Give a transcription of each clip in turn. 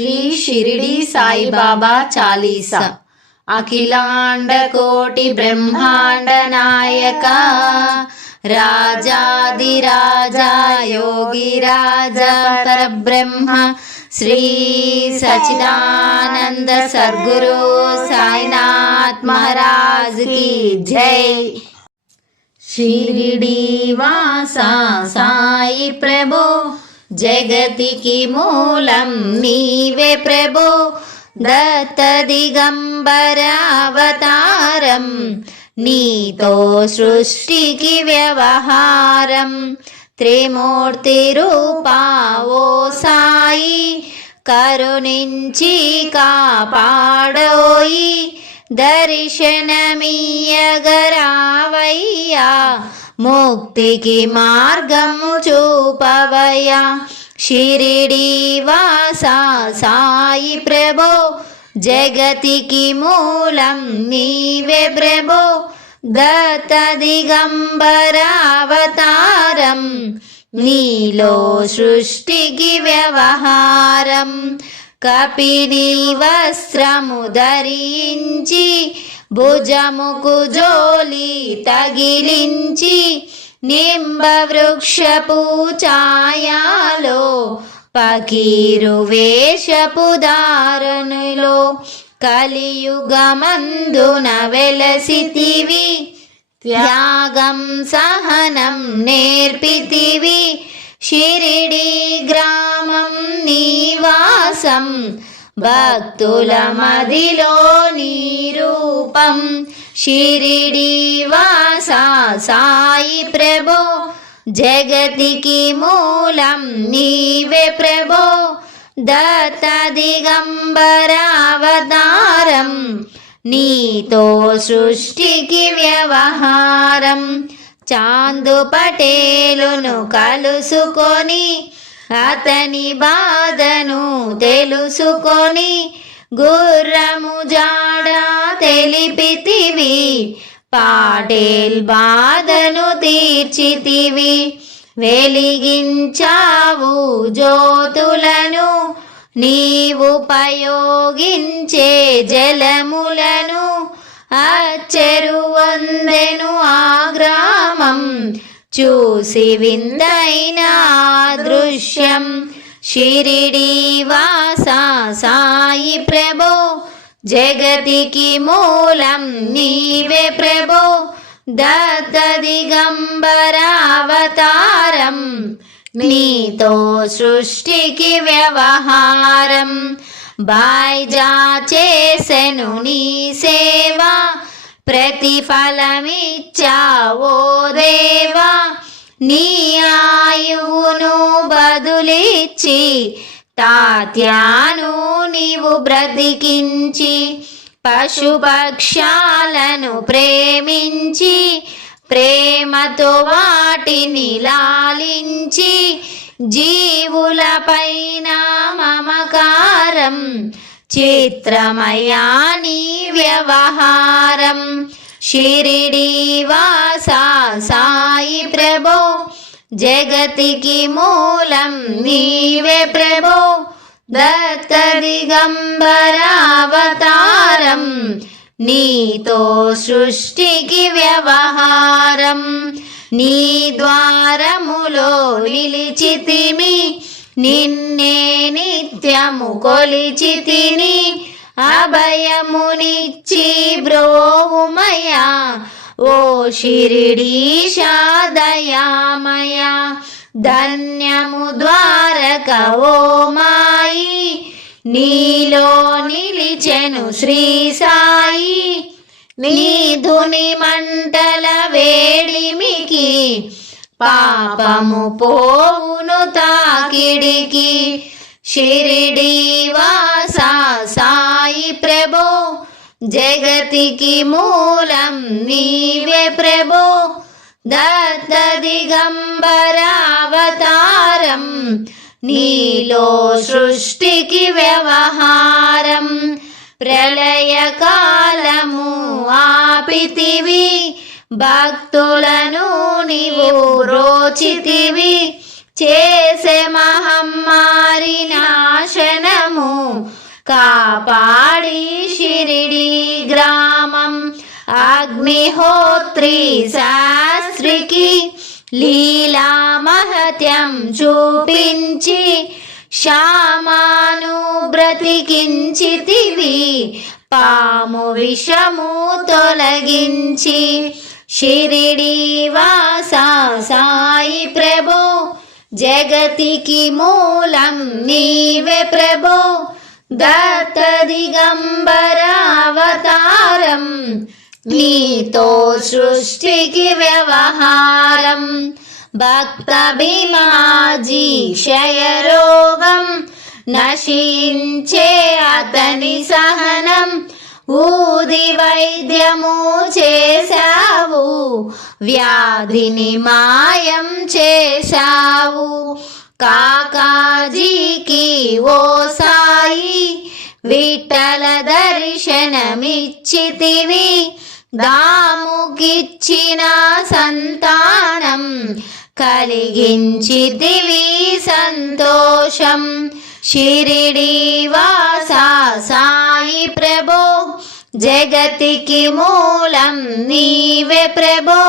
శ్రీ షిరిడి సాయిబాబా చాలీసా. అఖిలాండ కోటి బ్రహ్మాండ నాయక రాజాదిరాజా యోగి రాజా పరబ్రహ్మ శ్రీ సచిదానంద సద్గురు సాయినాథ్ మహారాజ్ की जय। शिरडी वासा साई प्रभो जगतिकी मूलं नीवे प्रभो दत्त दिगंबर अवतारं नीतो सृष्टिकी व्यवहारं त्रिमूर्ति रूपा ओ साई करुणिंची कापाडोई दर्शनमीयगरावయ్యా ముక్తికి మార్గము చూపవయ్యా। షిరిడి వాసా సాయి ప్రభో జగతికి మూలం నీవే ప్రభో దత్త దిగంబర అవతారం నీలో సృష్టికి వ్యవహారం। కపిని వస్త్రము ధరించి భుజముకు జోలి తగిలించి నింబ వృక్షపు ఛాయాలో పకీరు వేషపు ధారణలో కలియుగమందున వెలసితివి త్యాగం సహనం నేర్పితివి। షిరిడి గ్రామం నివాసం భక్తుల మదిలో నీ రూపం। షిరిడి వాసా సాయి ప్రభో జగతికి మూలం నీవే ప్రభో దత్త దిగంబర అవతారం నీతో సృష్టికి వ్యవహారం। చాందు పటేలును కలుసుకొని అతని బాధను తెలుసుకొని గుర్రము జాడ తెలిపితివి పాటేల్ బాధను తీర్చితివి। వెలిగించావు జ్యోతులను నీవుపయోగించే జలములను అచ్చెరువొందెను ఆ గ్రామం చూసి విందైన దృశ్యం। షిరిడి వాసా సాయి ప్రభో జగతికి మూలం నీవే ప్రభో దత్త దిగంబర అవతారం నీతో సృష్టికి వ్యవహారం। బాయ్జా చేసెను నీ సేవ ప్రతిఫలమిచ్చావో దేవా నీ ఆయువును బదులిచ్చి తాత్యాను నీవు బ్రతికించి పశుపక్షాలను ప్రేమించి ప్రేమతో వాటిని లాలించి జీవుల పైన మమకారం చిత్రమయా నీ వ్యవహారం। షిరిడి వాసా సాయి ప్రభో జగతికి మూలం నీవే ప్రభో దత్త దిగంబర అవతారం నీతో సృష్టికి వ్యవహారం। నీ ద్వారములో నిలిచితిమి నిన్నే నిత్యము కొలిచితిని అభయమునిచ్చి బ్రోవుమయా ఓ షిరిడీశా దయామయా। ధన్యము ద్వారక ఓ మాయి నీలో నిలిచెను శ్రీ సాయి నీ ధుని మంటల వేడిమికి పాపము పోవును తాకిడికి। షిరిడి వాసా సాయి ప్రభో జగతికి మూలం నీవే ప్రభో దత్త దిగంబర అవతారం నీలో సృష్టికి వ్యవహారం। ప్రళయ కాలము ఆపితివి భక్తులను నీవు రోచితివి చేసే మహమ్మారి నాశనము నిత్యము కాపాడి షిరిడి గ్రామం అగ్నిహోత్రి శాస్త్రికి లీలా మహత్యం చూపించి శ్యామాను బ్రతికించితివి పాము విషము తొలగించి షిరిడి వాస సాయి ప్రభో జగతికి మూలం నీవే ప్రభో దత్త దిగంబర అవతారం నీతో సృష్టికి వ్యవహారం భక్త భీమాజీ క్షయరోగం నశించే అతని సహనం ఊది వైద్యము చేశావు వ్యాధిని మాయం చేశావు కాకాజీకి ఓ సాయి విఠల దర్శనమిచ్చితివి దాముకిచ్చిన సంతానం కలిగించితివి సంతోషం షిరిడి వాస సాయి ప్రభో జగతికి మూలం నీవే ప్రభో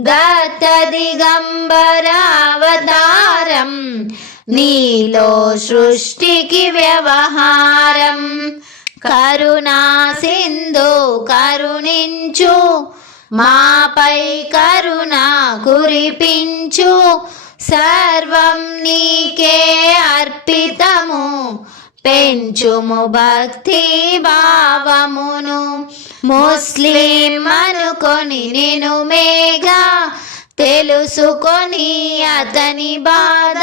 దత్త దిగంబర అవతారం నీలో సృష్టికి వ్యవహారం కరుణా సింధు కరుణించు మాపై కరుణ కురిపించు సర్వం నీకే అర్పితము పెంచుము భక్తి భావమును ముస్లిం అనుకొని నేను మేఘా తెలుసుకొని అతని బాధ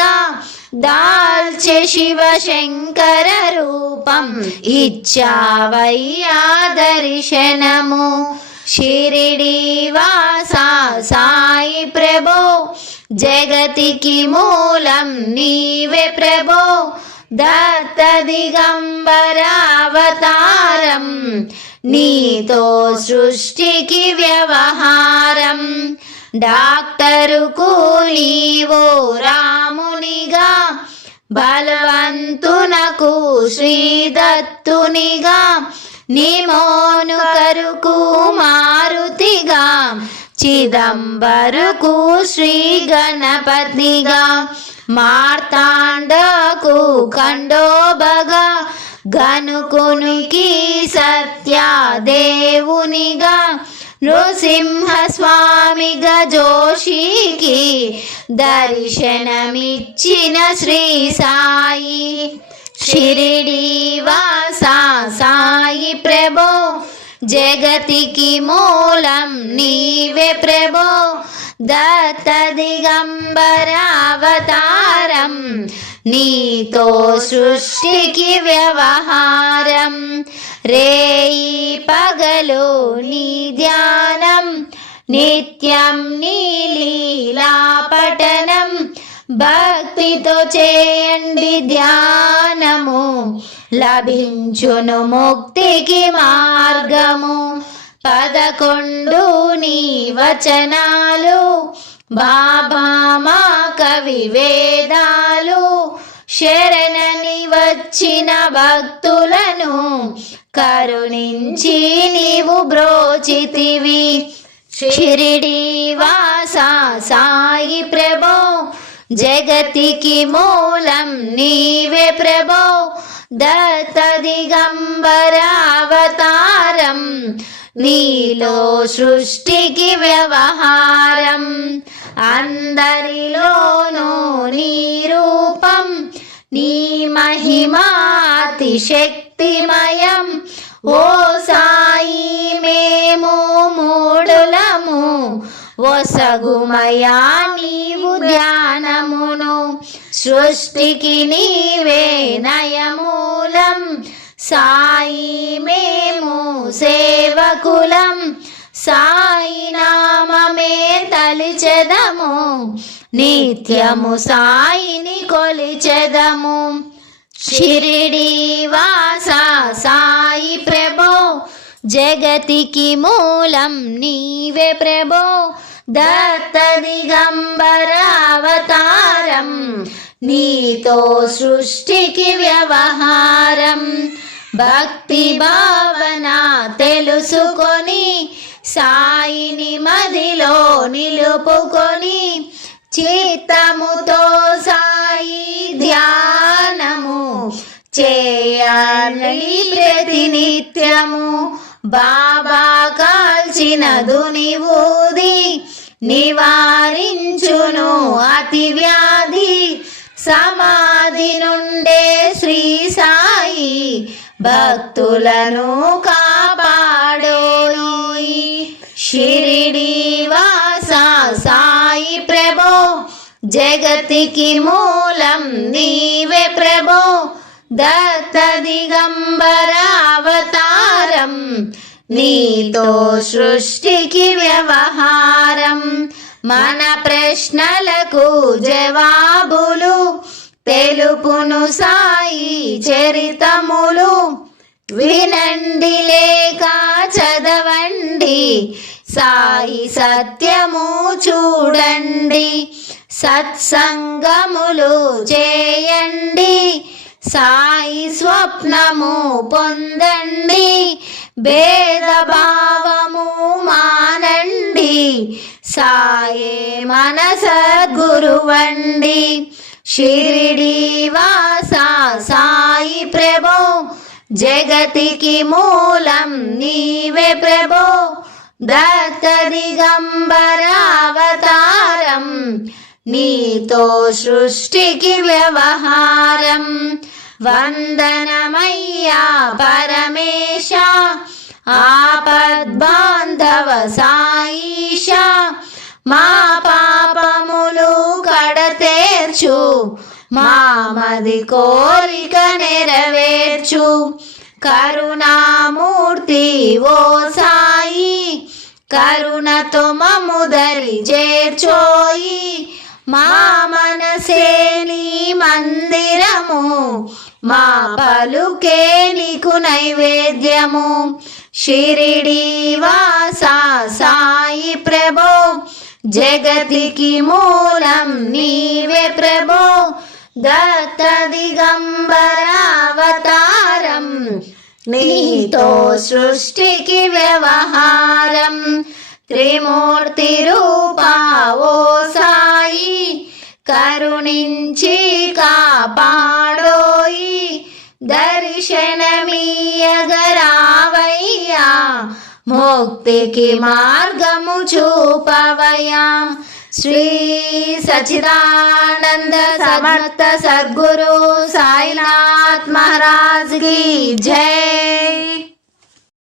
దాల్చె శివశంకర రూపం ఇచ్చావయ్యా దర్శనము షిరిడి వాస సాయి ప్రభో జగతికి మూలం నీవే ప్రభో దత్త దిగంబర అవతారం నీతో సృష్టికి వ్యవహారం డాక్టరు కూలీవో రామునిగా బలవంతునకు శ్రీదత్తునిగా నిమోను కరుకు మారుతిగా చిదంబరుకు శ్రీ గణపతిగా మార్తాండకు ఖండోబగా గనుకునికి సత్యదేవునిగా నృసింహస్వామిగా జోషికి దర్శనమిచ్చిన శ్రీ సాయి షిరిడి వాస సాయి ప్రభో జగతికి మూలం నీవే ప్రభో దత్త దిగంబర అవతారం నీతో సృష్టికి వ్యవహారం రేయి పగలు నీ ధ్యానం నిత్యం నీ లీలా పఠనం భక్తితో చేయండి ధ్యానము లభించును ముక్తికి మార్గము 11 నీ వచనాలు బాబా మా కవి వేదాలు శరణని వచ్చిన భక్తులను కరుణించి నీవు బ్రోచితివి షిరిడి వాస సాయి ప్రభో జగతికి మూలం నీవే ప్రభో దత్త దిగంబర అవతారం నీలో సృష్టికి వ్యవహారం అందరిలోనూ నీ రూపం నీ మహిమాతి శక్తిమయం ఓ సాయి మేము మూడులము వసగుమయా నీవు ధ్యానమును సృష్టికి నీవే నయమూలం సాయి మేము సేవకులం సాయి నామమే తలిచెదము నిత్యము సాయిని కొలిచెదము షిరిడి వాస సాయి ప్రభో జగతికి మూలం నీవే ప్రభో దత్త దిగంబర అవతారం నీతో సృష్టికి వ్యవహారం. భక్తి భావన తెలుసుకొని సాయిని మదిలో నిలుపుకొని చిత్తముతో సాయి ధ్యానము చేయాలి ప్రతినిత్యము. బాబా కాల్చిన దుని ఊది నివారించును అతి వ్యాధి. సమాధి నుండే శ్రీ సాయి భక్తులను కాపాడోయి. షిరిడి వాస సాయి ప్రభో జగతికి మూలం నీవే ప్రభో. దత్త దిగంబర అవతారం నీతో సృష్టికి వ్యవహారం. మన ప్రశ్నలకు జవాబులు తెలుపును సాయి చరితములు. వినండి లేక చదవండి సాయి సత్యము చూడండి. సత్సంగములు చేయండి సాయి స్వప్నము పొందండి. భేదభావము మానండి సాయే మన సద్గురువండి. షిరిడి వాస సాయి ప్రభో జగతికి మూలం నీవే ప్రభో. దత్త దిగంబర అవతారం నీతో సృష్టికి వ్యవహారం. వందనమయ్యా పరమేశ ఆపద్బాంధవ సాయిష. మా పాపములు కడతేర్చు మా మది కోరిక నెరవేర్చు. కరుణామూర్తి ఓ సాయి కరుణతో మముదరి చేర్చోయి. మా మనసే నీ మందిరము మా పలుకే నీకు నైవేద్యము. షిరిడి వాస సాయి ప్రభో జగతికి మూలం నీవే ప్రభో. దత్త దిగంబర అవతారం నీతో సృష్టికి వ్యవహారం. త్రిమూర్తి రూపా ఓ సాయి కరుణించి కాపాడోయి. దర్శనమీయగరావయ్యా ముక్తికి మార్గము చూపవయ్యా. శ్రీ సచ్చిదానంద సమర్థ సద్గురు సాయినాథ్ మహారాజ్ की जय.